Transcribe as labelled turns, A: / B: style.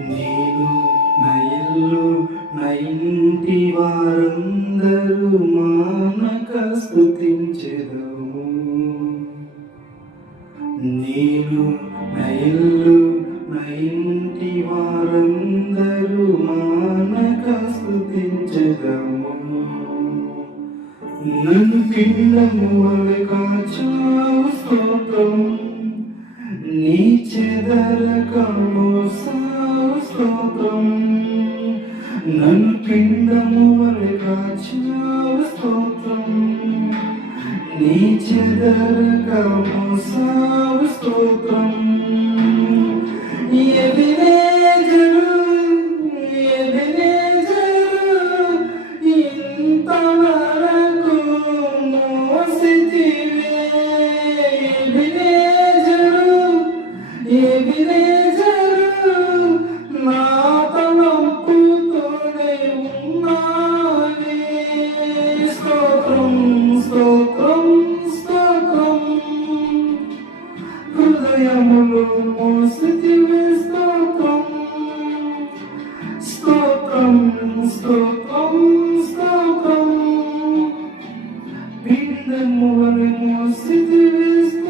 A: నేను నా ఇల్లు నా ఇంటి వారందరూ మానక స్థుతించెదము. నేను నా ఇల్లు నా ఇంటి వారందరూ మానక స్థుతించెదము. నన్ను పిండము వలె కాచావు స్తోత్రం నీ చెదరకము స్తోత్రం. నన్ను పిండము వలె కాచావు స్తోత్రం. నీ చెదరకము స్తోత్రం. స్తోత్రం స్తోత్రం స్తోత్రం హృదయములో మోసితివే స్తోత్రం స్తోత్రం స్తోత్రం స్తోత్రం పిండము వలె మోసితివే స్తోత్రం